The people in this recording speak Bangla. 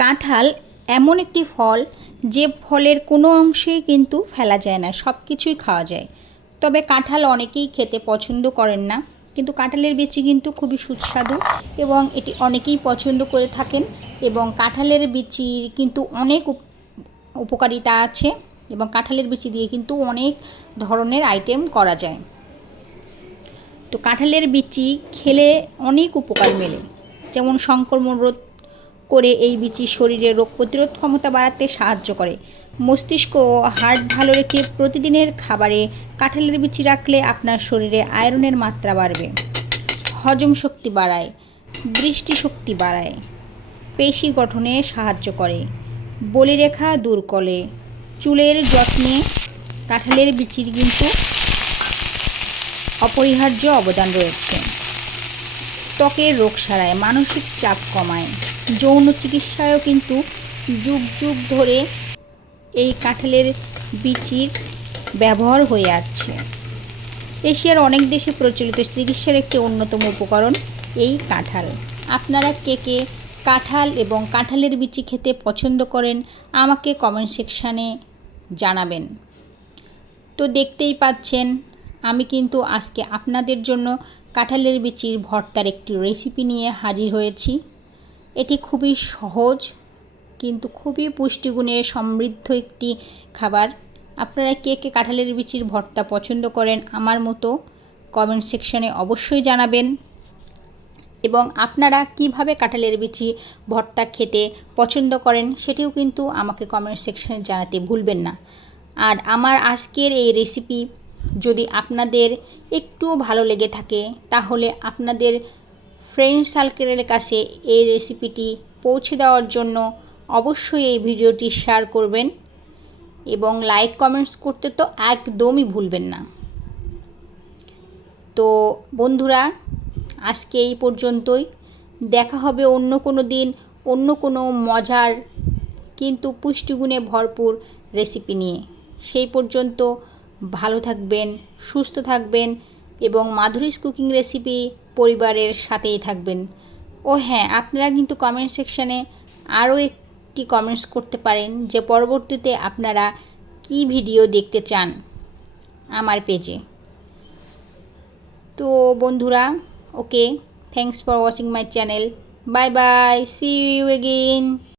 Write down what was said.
কাঁঠাল এমন একটি ফল যে ফলের কোনো অংশই কিন্তু ফেলা যায় না সব কিছুই খাওয়া যায়। তবে কাঁঠাল অনেকেই খেতে পছন্দ করেন না, কিন্তু কাঁঠালের বিচি কিন্তু খুবই সুস্বাদু এবং এটি অনেকেই পছন্দ করে থাকেন এবং কাঁঠালের বিচি কিন্তু অনেক উপ- উপকারিতা আছে এবং কাঁঠালের বিচি দিয়ে কিন্তু অনেক ধরনের আইটেম করা যায়। তো কাঁঠালের বিচি খেলে অনেক উপকার মেলে, যেমন সংক্রমণ রোধ করে এই বিচি শরীরে রোগ প্রতিরোধ ক্ষমতা বাড়াতে সাহায্য করে। মস্তিষ্ক ও হার্ট ভালো রেখে প্রতিদিনের খাবারে কাঁঠালের বিচি রাখলে আপনার শরীরে আয়রনের মাত্রা বাড়বে। হজম শক্তি বাড়ায় দৃষ্টিশক্তি বাড়ায়, পেশি গঠনে সাহায্য করে, বলিরেখা দূর করে, চুলের যত্নে কাঁঠালের বিচির কিন্তু অপরিহার্য অবদান রয়েছে। ত্বকের রোগ সারায়, মানসিক চাপ কমায়। যৌন চিকিৎসায়ও কিন্তু যুগ যুগ ধরে এই কাঁঠালের বিচির ব্যবহার হয়ে আসছে। এশিয়ার অনেক দেশে প্রচলিত চিকিৎসার একটি অন্যতম উপকরণ এই কাঁঠাল। আপনারা কে কে কাঁঠাল এবং কাঁঠালের বিচি খেতে পছন্দ করেন, আমাকে কমেন্ট সেকশানে জানাবেন। তো দেখতেই পাচ্ছেন, আমি কিন্তু আজকে আপনাদের জন্য কাঁঠালের বিচির ভর্তার একটি রেসিপি নিয়ে হাজির হয়েছি। এটি খুবই সহজ, কিন্তু খুবই পুষ্টিগুণে সমৃদ্ধ একটি খাবার। আপনারা কে কে কাঁঠালের বিচির ভর্তা পছন্দ করেন আমার মতো কমেন্ট সেকশনে অবশ্যই জানাবেন। এবং আপনারা কীভাবে কাঁঠালের বিচি ভর্তা খেতে পছন্দ করেন সেটিও কিন্তু আমাকে কমেন্ট সেকশনে জানাতে ভুলবেন না। আর আমার আজকের এই রেসিপি যদি আপনাদের একটুও ভালো লেগে থাকে, তাহলে আপনাদের ফ্রেন্ড সার্কেলের কাছে এই রেসিপিটি পৌঁছে দেওয়ার জন্য অবশ্যই এই ভিডিওটি শেয়ার করবেন এবং লাইক, কমেন্টস করতে তো একদমই ভুলবেন না। তো বন্ধুরা, আজকে এই পর্যন্তই। দেখা হবে অন্য কোনো দিন, অন্য কোনো মজার কিন্তু পুষ্টিগুণে ভরপুর রেসিপি নিয়ে। সেই পর্যন্ত ভালো থাকবেন, সুস্থ থাকবেন এবং মাধুরীস কুকিং রেসিপি পরিবারের সাথেই থাকবেন। ও হ্যাঁ আপনারা কিন্তু কমেন্ট সেকশানে আরও একটি কমেন্টস করতে পারেন যে পরবর্তীতে আপনারা কি ভিডিও দেখতে চান আমার পেজে তো বন্ধুরা okay thanks for watching my channel bye bye see you again